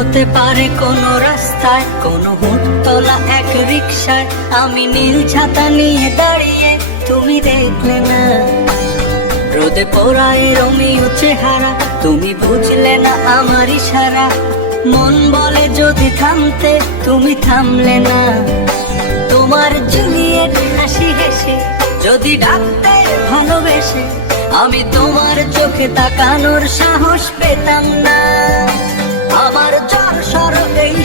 হতে পারে কোন রাস্তায় কোন হুটতলা এক রিক্সায় আমি নীল ছাতা নিয়ে দাঁড়িয়ে তুমি দেখলে না রোদে পড়ায় রমিও চেহারা তুমি বুঝলে না আমারই সারা মন বলে যদি থামতে তুমি থামলে না তোমার জুলিয়ে হাসি হেসে যদি ডাকতে ভালোবেসে আমি তোমার চোখে তাকানোর সাহস পেতাম না